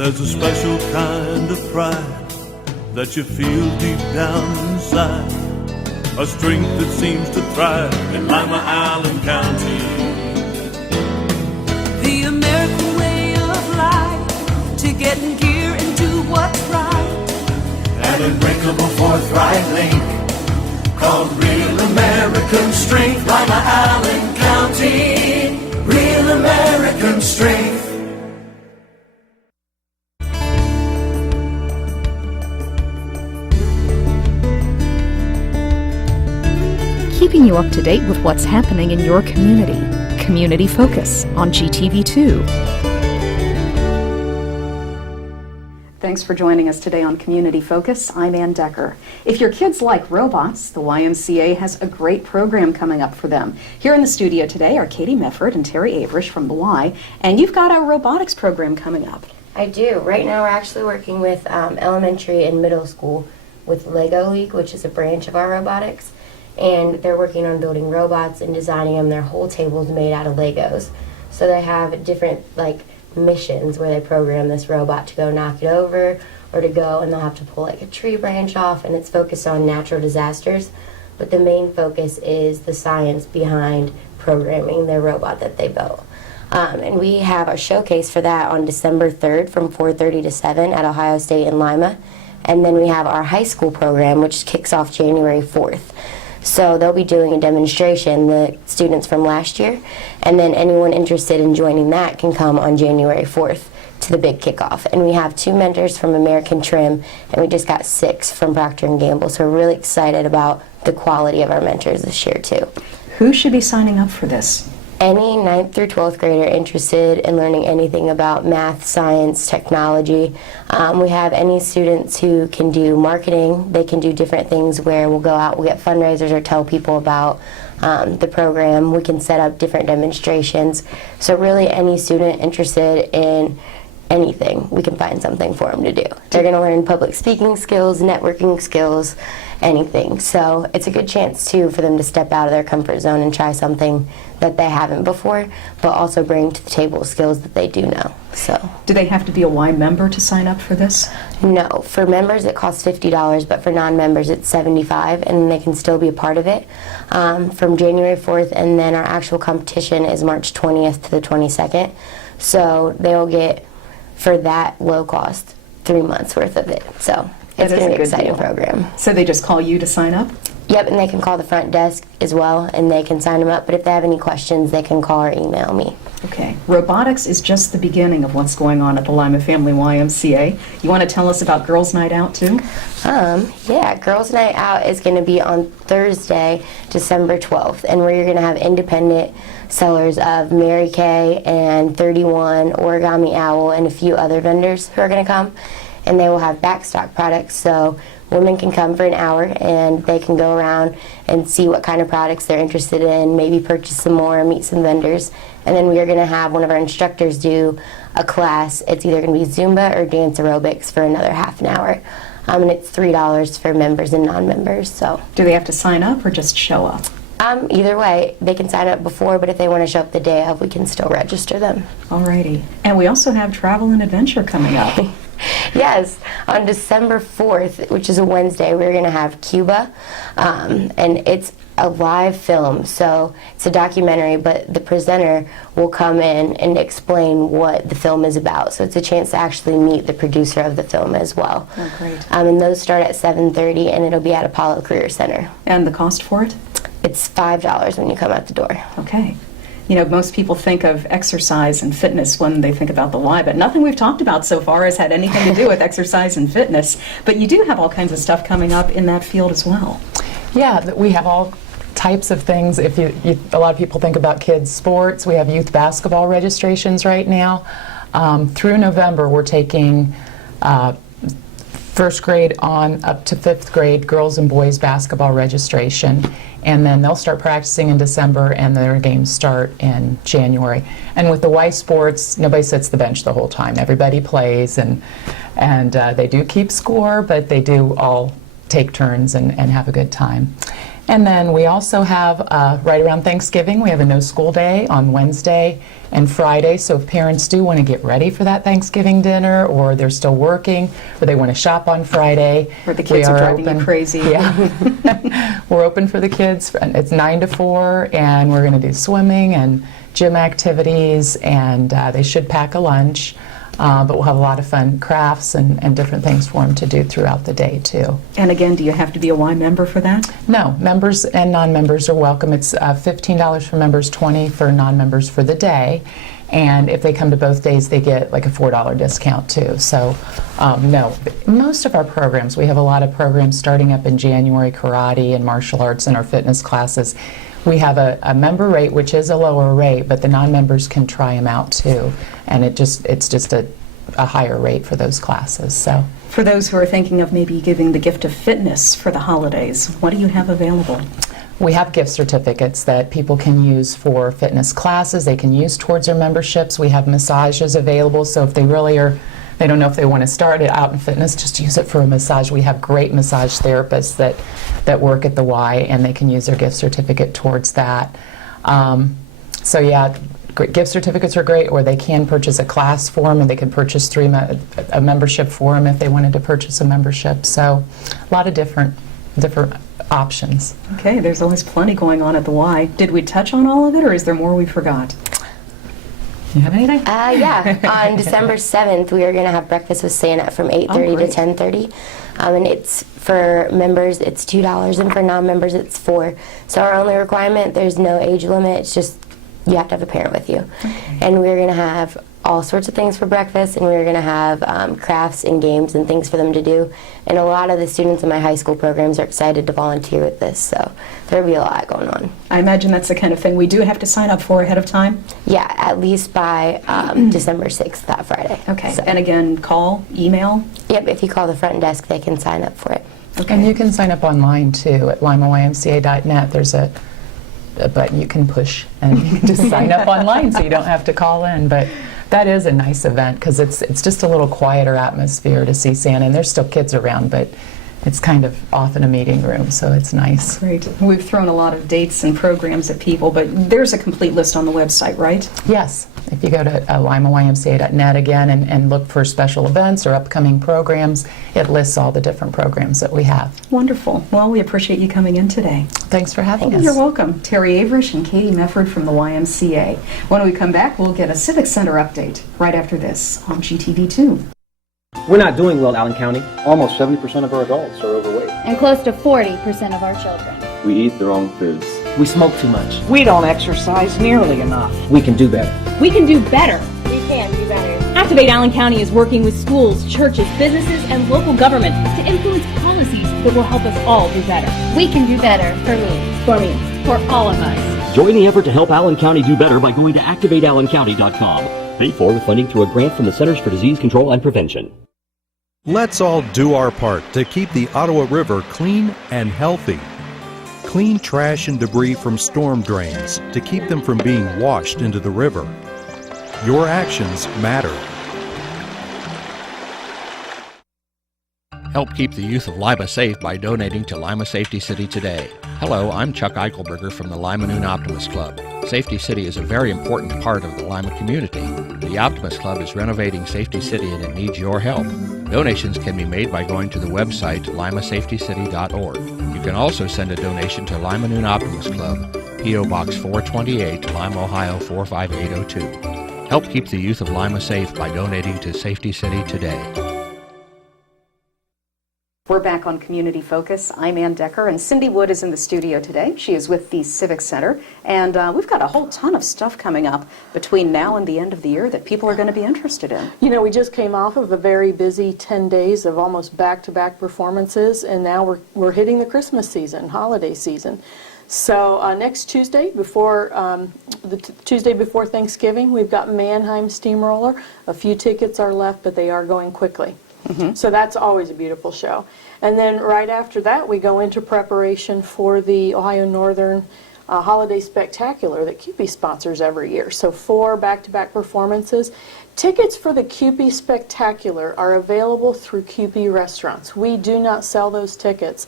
There's a special kind of pride that you feel deep down inside, a strength that seems to thrive in Lima, Allen County. The American way of life, to get in gear and do what's right. An unbreakable forthright link called real American strength. Lima, Allen County, real American strength. Keeping you up to date with what's happening in your community. Community Focus on GTV2. Thanks for joining us today on Community Focus. I'm Ann Decker. If your kids like robots, the YMCA has a great program coming up for them. Here in the studio today are Katie Mefferd and Teri Averisch from the Y, and you've got a robotics program coming up. I do. Right now we're actually working with elementary and middle school with Lego League, which is a branch of our robotics. And they're working on building robots and designing them. Their whole table's made out of Legos. So they have different missions where they program this robot to go knock it over or to go, and they'll have to pull a tree branch off, and it's focused on natural disasters. But the main focus is the science behind programming their robot that they built. And we have a showcase for that on December 3rd from 4:30 to 7 at Ohio State in Lima. And then we have our high school program, which kicks off January 4th. So they'll be doing a demonstration, the students from last year, and then anyone interested in joining that can come on January 4th to the big kickoff. And we have 2 mentors from American Trim, and we just got 6 from Procter & Gamble, so we're really excited about the quality of our mentors this year too. Who should be signing up for this? Any 9th through 12th grader interested in learning anything about math, science, technology. We have any students who can do marketing. They can do different things where we'll go out, we'll get fundraisers or tell people about the program. We can set up different demonstrations. So really any student interested in anything, we can find something for them to do. They're going to learn public speaking skills, networking skills, anything. So it's a good chance too for them to step out of their comfort zone and try something that they haven't before, but also bring to the table skills that they do know. So, do they have to be a Y member to sign up for this? No, for members it costs $50, but for non-members it's $75, and they can still be a part of it from January 4th, and then our actual competition is March 20th to the 22nd. So they'll get, for that low cost, 3 months worth of it. So it's going to be an exciting program. So they just call you to sign up? Yep, and they can call the front desk as well, and they can sign them up. But if they have any questions, they can call or email me. Okay. Robotics is just the beginning of what's going on at the Lima Family YMCA. You want to tell us about Girls' Night Out, too? Yeah, Girls' Night Out is going to be on Thursday, December 12th, and we're going to have independent sellers of Mary Kay and 31, Origami Owl, and a few other vendors who are going to come. And they will have backstock products, so women can come for an hour and they can go around and see what kind of products they're interested in, maybe purchase some more, meet some vendors. And then we are going to have one of our instructors do a class. It's either going to be Zumba or dance aerobics for another half an hour. And it's $3 for members and non-members. So, do they have to sign up or just show up? Either way, they can sign up before, but if they want to show up the day of, we can still register them. Alrighty. And we also have Travel and Adventure coming up. Yes, on December 4th, which is a Wednesday, we're going to have Cuba, and it's a live film, so it's a documentary, but the presenter will come in and explain what the film is about, so it's a chance to actually meet the producer of the film as well. Oh, great. And those start at 7:30, and it'll be at Apollo Career Center. And the cost for it? It's $5 when you come out the door. Okay. You know, most people think of exercise and fitness when they think about the Y, but nothing we've talked about so far has had anything to do with exercise and fitness. But you do have all kinds of stuff coming up in that field as well. Yeah, we have all types of things. If a lot of people think about kids' sports, we have youth basketball registrations right now. Through November, we're taking first grade on up to 5th grade girls and boys basketball registration, and then they'll start practicing in December and their games start in January. And with the Y sports, nobody sits the bench the whole time. Everybody plays, and they do keep score, but they do all take turns and have a good time. And then we also have, right around Thanksgiving, we have a no school day on Wednesday and Friday. So if parents do want to get ready for that Thanksgiving dinner, or they're still working, or they want to shop on Friday, Or the kids we are driving you open. crazy. Yeah. We're open for the kids. And it's 9 to 4, and we're going to do swimming and gym activities, and they should pack a lunch. But we'll have a lot of fun crafts and different things for them to do throughout the day, too. And again, do you have to be a Y member for that? No, members and non-members are welcome. It's $15 for members, $20 for non-members for the day. And if they come to both days, they get like a $4 discount, too. So, no, most of our programs, we have a lot of programs starting up in January, karate and martial arts and our fitness classes. We have a member rate, which is a lower rate, but the non-members can try them out too, and it's just a higher rate for those classes. So, For those who are thinking of maybe giving the gift of fitness for the holidays, what do you have available? we have gift certificates that people can use for fitness classes. They can use towards their memberships. We have massages available, so if they really are, they don't know if they want to start it out in fitness, just use it for a massage. We have great massage therapists that work at the Y, and they can use their gift certificate towards that. So yeah, gift certificates are great, or they can purchase a class for them, and they can purchase a membership for them if they wanted to purchase a membership. So a lot of different options. Okay, there's always plenty going on at the Y. Did we touch on all of it, or is there more we forgot? You have anything? Yeah, on December 7th, we are going to have breakfast with Santa from 8:30 to 10:30. And it's for members, it's $2, and for non-members, it's $4. So our only requirement, there's no age limit. It's just you have to have a parent with you. Okay. And we're going to have all sorts of things for breakfast, and we're going to have crafts and games and things for them to do. And a lot of the students in my high school programs are excited to volunteer with this, so there'll be a lot going on. I imagine that's the kind of thing we do have to sign up for ahead of time? Yeah, at least by December 6th, that Friday. Okay, So, and again, call, email? yep, if you call the front desk, they can sign up for it. Okay. And you can sign up online too at limaymca.net. There's a button you can push, and you can just sign up online so you don't have to call in. But that is a nice event because it's just a little quieter atmosphere to see Santa, and there's still kids around, but it's kind of off in a meeting room, so it's nice. Great. We've thrown a lot of dates and programs at people, but there's a complete list on the website, right? Yes. If you go to limaymca.net again and look for special events or upcoming programs, it lists all the different programs that we have. Wonderful. Well, we appreciate you coming in today. Thanks for having us. You're welcome. Teri Averisch and Katie Mefferd from the YMCA. When we come back, we'll get a Civic Center update right after this on GTV2. We're not doing well, Allen County. Almost 70% of our adults are overweight. And close to 40% of our children. We eat the wrong foods. We smoke too much. We don't exercise nearly enough. We can do better. We can do better. We can do better. Activate Allen County is working with schools, churches, businesses, and local government to influence policies that will help us all do better. We can do better for me. For me. For all of us. Join the effort to help Allen County do better by going to activateallencounty.com. Paid for with funding through a grant from the Centers for Disease Control and Prevention. Let's all do our part to keep the Ottawa River clean and healthy. Clean trash and debris from storm drains to keep them from being washed into the river. Your actions matter. Help keep the youth of Lima safe by donating to Lima Safety City today. Hello, I'm Chuck Eichelberger from the Lima Noon Optimist Club. Safety City is a very important part of the Lima community. The Optimist Club is renovating Safety City and it needs your help. Donations can be made by going to the website limasafetycity.org. You can also send a donation to Lima Noon Optimist Club, P.O. Box 428, Lima, Ohio 45802. Help keep the youth of Lima safe by donating to Safety City today. We're back on Community Focus. I'm Ann Decker, and Cindy Wood is in the studio today. She is with the Civic Center, and we've got a whole ton of stuff coming up between now and the end of the year that people are going to be interested in. You know, we just came off of a very busy 10 days of almost back-to-back performances, and now we're hitting the Christmas season, holiday season. So next Tuesday, Tuesday before Thanksgiving, we've got Mannheim Steamroller. A few tickets are left, but they are going quickly. Mm-hmm. So that's always a beautiful show. And then right after that, we go into preparation for the Ohio Northern Holiday Spectacular that CUPE sponsors every year. So 4 back-to-back performances. Tickets for the CUPE Spectacular are available through CUPE restaurants. We do not sell those tickets.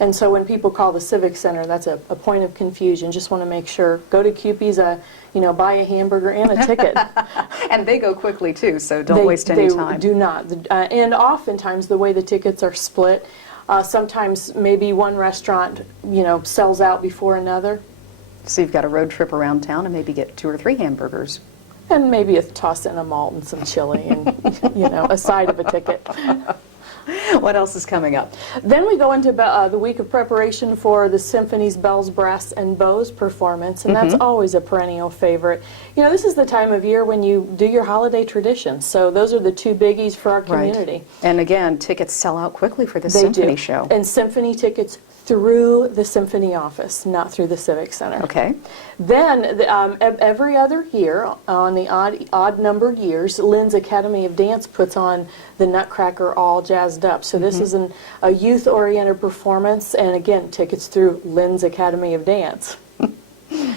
And so when people call the Civic Center, that's a point of confusion. Just want to make sure, go to Cupid's, buy a hamburger and a ticket. And they go quickly too, so don't waste any time. They do not. And oftentimes the way the tickets are split, sometimes maybe one restaurant, sells out before another. So you've got a road trip around town and maybe get 2 or 3 hamburgers. And maybe a toss in a malt and some chili and, a side of a ticket. What else is coming up? Then we go into the week of preparation for the Symphony's Bells, Brass, and Bows performance, and that's always a perennial favorite. This is the time of year when you do your holiday traditions, so those are the 2 biggies for our community. Right. And again, tickets sell out quickly for the Symphony show. And Symphony tickets through the Symphony office, not through the Civic Center. Okay. Then, every other year, on the odd-numbered years, Lynn's Academy of Dance puts on the Nutcracker All Jazzed Up. So this is a youth-oriented performance, and again, tickets through Lynn's Academy of Dance.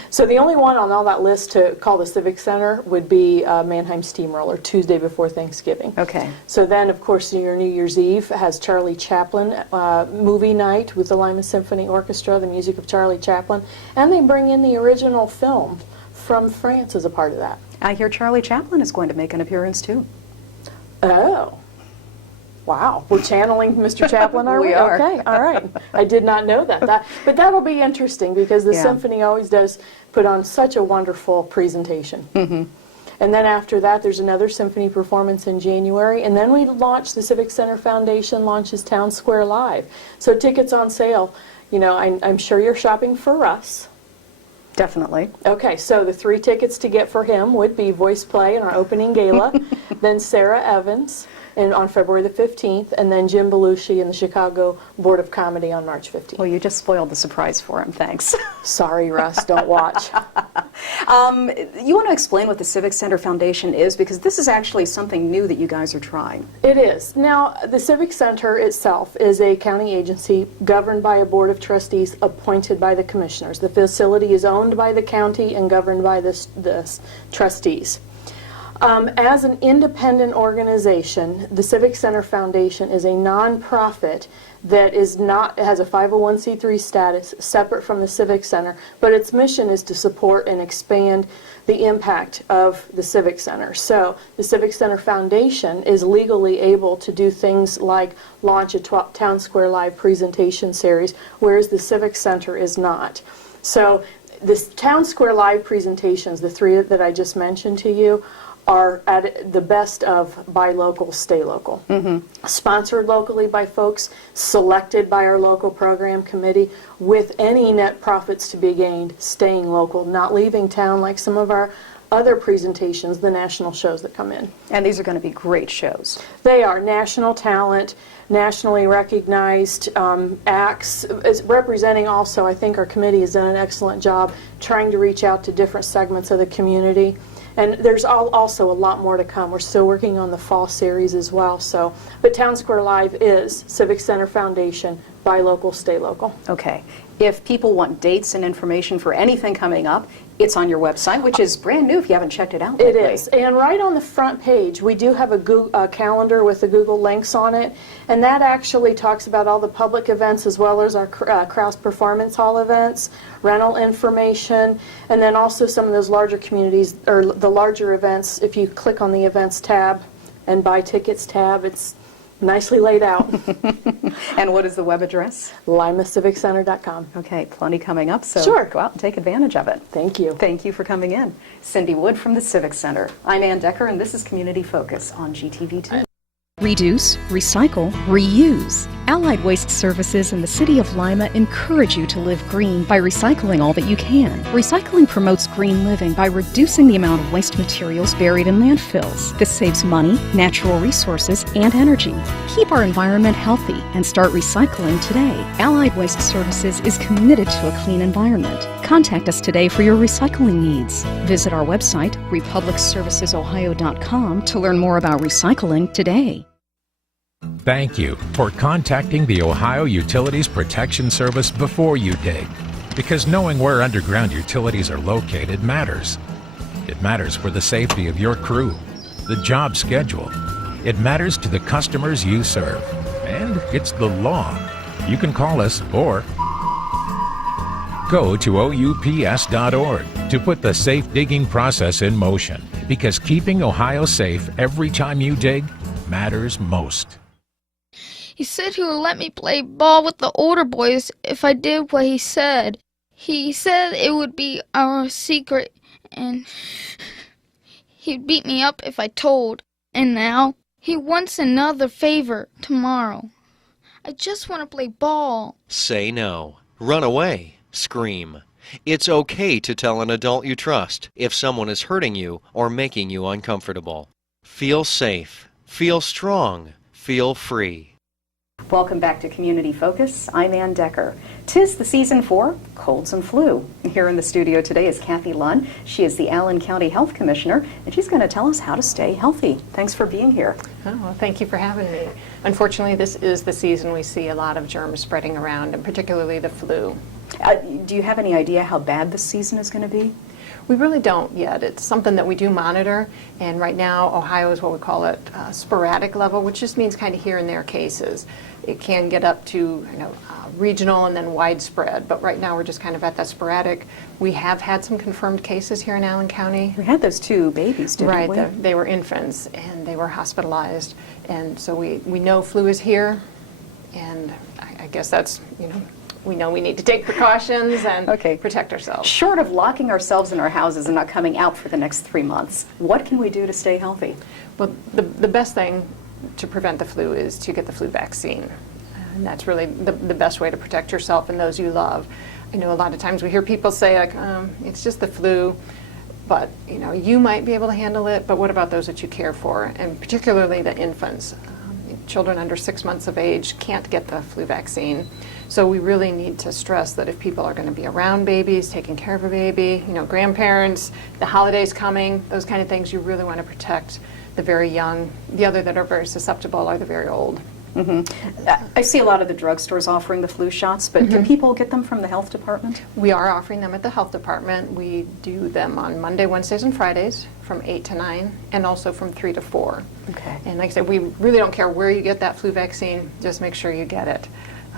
So the only one on all that list to call the Civic Center would be Mannheim Steamroller, Tuesday before Thanksgiving. Okay. So then, of course, your New Year's Eve has Charlie Chaplin movie night with the Lima Symphony Orchestra, the music of Charlie Chaplin, and they bring in the original film from France as a part of that. I hear Charlie Chaplin is going to make an appearance too. Oh. Wow, we're channeling Mr. Chaplin, are we? We are. Okay, all right. I did not know that. But that'll be interesting because the symphony always does put on such a wonderful presentation. And then after that, there's another symphony performance in January, and then we launch, the Civic Center Foundation launches Town Square Live. So tickets on sale. I'm sure you're shopping for Russ. Definitely. Okay, so the 3 tickets to get for him would be Voice Play in our opening gala, then Sarah Evans on February the 15th, and then Jim Belushi and the Chicago Board of Comedy on March 15th. Well, you just spoiled the surprise for him. Thanks. Sorry, Russ, don't watch. You want to explain what the Civic Center Foundation is? Because this is actually something new that you guys are trying. It is. Now, the Civic Center itself is a county agency governed by a board of trustees appointed by the commissioners. The facility is owned by the county and governed by the trustees. As an independent organization, the Civic Center Foundation is a nonprofit that has a 501c3 status separate from the Civic Center, but its mission is to support and expand the impact of the Civic Center. So the Civic Center Foundation is legally able to do things like launch a Town Square Live presentation series, whereas the Civic Center is not. So this Town Square Live presentations, the 3 that I just mentioned to you, are at the best of buy local, stay local. Sponsored locally by folks, selected by our local program committee, with any net profits to be gained, staying local, not leaving town like some of our other presentations, the national shows that come in. And these are going to be great shows. They are national talent, nationally recognized acts, representing also, I think our committee has done an excellent job trying to reach out to different segments of the community. And there's also a lot more to come. We're still working on the fall series as well. But Town Square Live is Civic Center Foundation, buy local, stay local. Okay. If people want dates and information for anything coming up, it's on your website, which is brand new if you haven't checked it out lately. It is. And right on the front page, we do have a calendar with the Google links on it. And that actually talks about all the public events as well as our Krouse Performance Hall events, rental information, and then also some of those larger communities, or the larger events. If you click on the events tab and buy tickets tab, it's nicely laid out. And what is the web address? LimaCivicCenter.com. Okay, plenty coming up, so sure, go out and take advantage of it. Thank you. Thank you for coming in. Cindy Wood from the Civic Center. I'm Ann Decker, and this is Community Focus on GTV2. Reduce, recycle, reuse. Allied Waste Services in the City of Lima encourage you to live green by recycling all that you can. Recycling promotes green living by reducing the amount of waste materials buried in landfills. This saves money, natural resources, and energy. Keep our environment healthy and start recycling today. Allied Waste Services is committed to a clean environment. Contact us today for your recycling needs. Visit our website, republicservicesohio.com, to learn more about recycling today. Thank you for contacting the Ohio Utilities Protection Service before you dig, because knowing where underground utilities are located matters. It matters for the safety of your crew, the job schedule. It matters to the customers you serve, and it's the law. You can call us or go to oups.org to put the safe digging process in motion, because keeping Ohio safe every time you dig matters most. He said he would let me play ball with the older boys if I did what he said. He said it would be our secret, and he'd beat me up if I told. And now he wants another favor tomorrow. I just want to play ball. Say no. Run away. Scream. It's okay to tell an adult you trust if someone is hurting you or making you uncomfortable. Feel safe. Feel strong. Feel free. Welcome back to Community Focus. I'm Ann Decker. 'Tis the season for colds and flu. Here in the studio today is Kathy Luhn. She is the Allen County Health Commissioner, and she's going to tell us how to stay healthy. Thanks for being here. Oh, well, thank you for having me. Unfortunately, this is the season we see a lot of germs spreading around, and particularly the flu. Do you have any idea how bad this season is going to be? We really don't yet. It's something that we do monitor, and right now Ohio is what we call it sporadic level, which just means kind of here and there cases. It can get up to regional and then widespread, but right now we're just kind of at that sporadic. We have had some confirmed cases here in Allen County. We had those 2 babies, didn't we? Right, they were infants and they were hospitalized, and so we know flu is here, and I guess that's, we know we need to take precautions and protect ourselves. Short of locking ourselves in our houses and not coming out for the next 3 months, what can we do to stay healthy? Well, the best thing to prevent the flu is to get the flu vaccine. And that's really the best way to protect yourself and those you love. I know a lot of times we hear people say, like, it's just the flu, but you might be able to handle it, but what about those that you care for, and particularly the infants? Children under 6 months of age can't get the flu vaccine. So we really need to stress that if people are going to be around babies, taking care of a baby, grandparents, the holidays coming, those kind of things, you really want to protect the very young. The other that are very susceptible are the very old. I see a lot of the drugstores offering the flu shots, but can people get them from the health department? We are offering them at the health department. We do them on Monday, Wednesdays, and Fridays from 8 to 9, and also from 3 to 4. Okay. And like I said, we really don't care where you get that flu vaccine, just make sure you get it.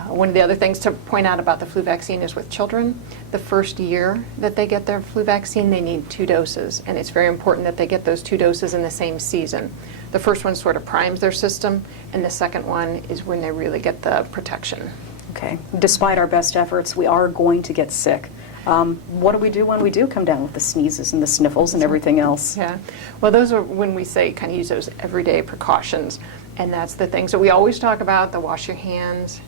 One of the other things to point out about the flu vaccine is with children, the first year that they get their flu vaccine, they need 2 doses, and it's very important that they get those 2 doses in the same season. The first one sort of primes their system, and the second one is when they really get the protection. Okay. Despite our best efforts, we are going to get sick. What do we do when we do come down with the sneezes and the sniffles and everything else? Yeah. Well, those are when we say kind of use those everyday precautions, and that's the things that we always talk about, the wash your hands,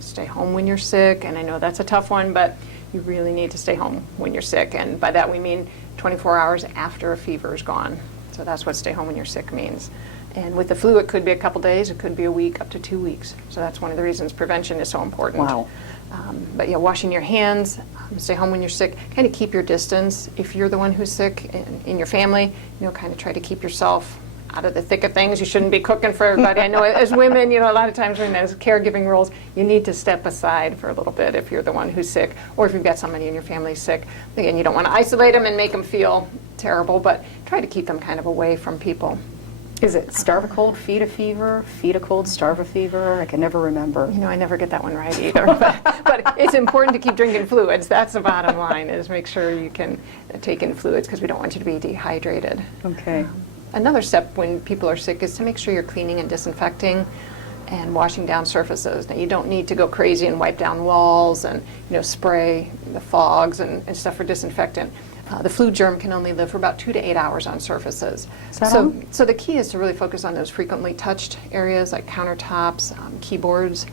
stay home when you're sick, and I know that's a tough one, but you really need to stay home when you're sick, and by that we mean 24 hours after a fever is gone. So that's what stay home when you're sick means. And with the flu, it could be a couple days, it could be a week, up to 2 weeks. So that's one of the reasons prevention is so important. Wow. But yeah, washing your hands, stay home when you're sick, kind of keep your distance. If you're the one who's sick in your family, kind of try to keep yourself out of the thick of things. You shouldn't be cooking for everybody. I know as women, a lot of times when there's caregiving roles, you need to step aside for a little bit if you're the one who's sick, or if you've got somebody in your family sick. Again, you don't want to isolate them and make them feel terrible, but try to keep them kind of away from people. Is it starve a cold, feed a fever, feed a cold, starve a fever? I can never remember. I never get that one right either. but it's important to keep drinking fluids. That's the bottom line, is make sure you can take in fluids, because we don't want you to be dehydrated. Okay. Another step when people are sick is to make sure you're cleaning and disinfecting and washing down surfaces. Now, you don't need to go crazy and wipe down walls and spray the fogs and stuff for disinfectant. The flu germ can only live for about 2 to 8 hours on surfaces. So the key is to really focus on those frequently touched areas like countertops, keyboards,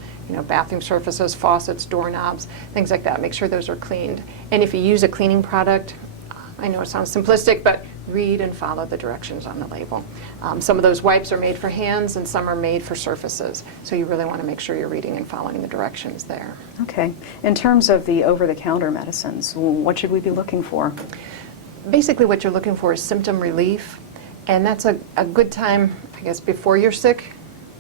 bathroom surfaces, faucets, doorknobs, things like that. Make sure those are cleaned. And if you use a cleaning product, I know it sounds simplistic, but read and follow the directions on the label. Some of those wipes are made for hands and some are made for surfaces. So you really want to make sure you're reading and following the directions there. Okay. In terms of the over-the-counter medicines, what should we be looking for? Basically what you're looking for is symptom relief, and that's a good time, I guess, before you're sick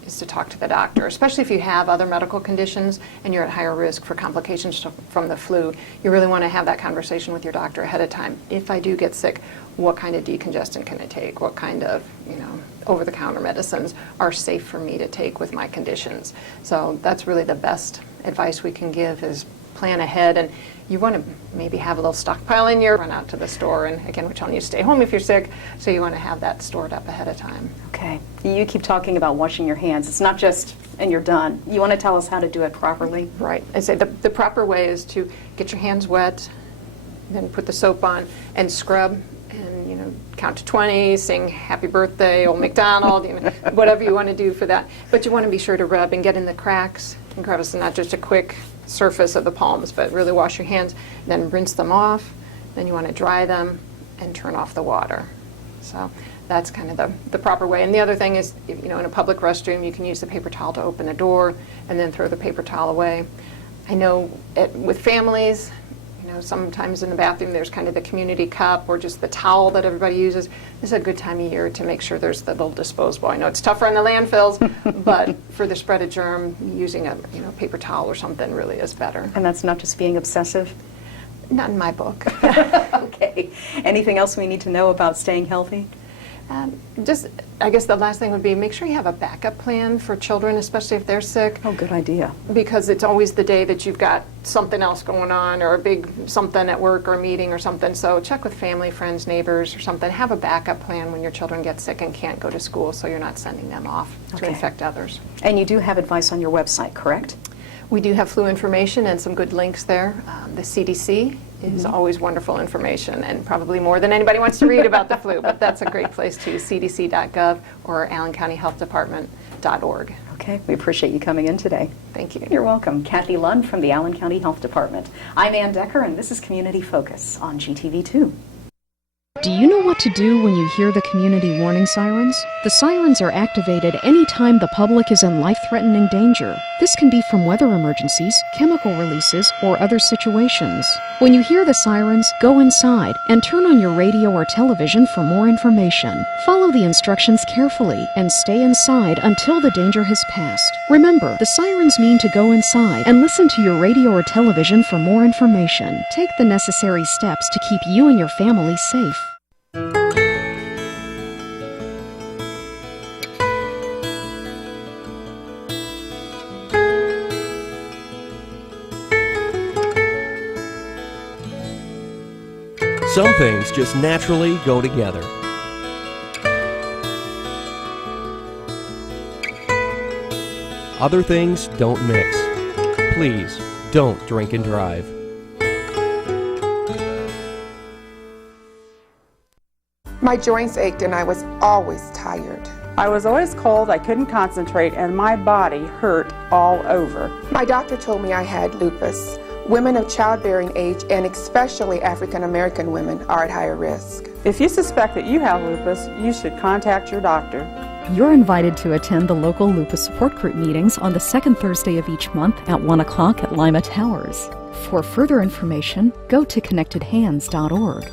is to talk to the doctor, especially if you have other medical conditions and you're at higher risk for complications from the flu. You really want to have that conversation with your doctor ahead of time. If I do get sick, what kind of decongestant can I take? What kind of, over-the-counter medicines are safe for me to take with my conditions? So that's really the best advice we can give, is plan ahead. And you want to maybe have a little stockpile in your, run out to the store, and again, we're telling you to stay home if you're sick, so you want to have that stored up ahead of time. Okay. You keep talking about washing your hands. It's not just and you're done. You want to tell us how to do it properly? Right. I say the proper way is to get your hands wet, then put the soap on and scrub, and count to 20, sing happy birthday, old MacDonald, whatever you want to do for that. But you want to be sure to rub and get in the cracks and crevices, not just a quick surface of the palms, but really wash your hands, then rinse them off. Then you want to dry them and turn off the water. So that's kind of the proper way. And the other thing is, in a public restroom, you can use the paper towel to open the door and then throw the paper towel away. I know with families, sometimes in the bathroom there's kind of the community cup or just the towel that everybody uses. This is a good time of year to make sure there's the little disposable. I know it's tougher in the landfills, but for the spread of germ, using a paper towel or something really is better. And that's not just being obsessive? Not in my book. Okay. Anything else we need to know about staying healthy? I guess the last thing would be make sure you have a backup plan for children, especially if they're sick. Oh, good idea. Because it's always the day that you've got something else going on, or a big something at work or a meeting or something. So check with family, friends, neighbors or something. Have a backup plan when your children get sick and can't go to school, so you're not sending them off to infect others. And you do have advice on your website, correct? We do have flu information and some good links there. The CDC is always wonderful information, and probably more than anybody wants to read about the flu, but that's a great place too, cdc.gov or allencountyhealthdepartment.org. Okay, we appreciate you coming in today. Thank you. You're welcome. Kathy Luhn from the Allen County Health Department. I'm Ann Decker, and this is Community Focus on GTV2. Do you know what to do when you hear the community warning sirens? The sirens are activated anytime the public is in life-threatening danger. This can be from weather emergencies, chemical releases, or other situations. When you hear the sirens, go inside and turn on your radio or television for more information. Follow the instructions carefully and stay inside until the danger has passed. Remember, the sirens mean to go inside and listen to your radio or television for more information. Take the necessary steps to keep you and your family safe. Some things just naturally go together. Other things don't mix. Please, don't drink and drive. My joints ached and I was always tired. I was always cold, I couldn't concentrate, and my body hurt all over. My doctor told me I had lupus. Women of childbearing age, and especially African American women, are at higher risk. If you suspect that you have lupus, you should contact your doctor. You're invited to attend the local lupus support group meetings on the second Thursday of each month at 1 o'clock at Lima Towers. For further information, go to connectedhands.org.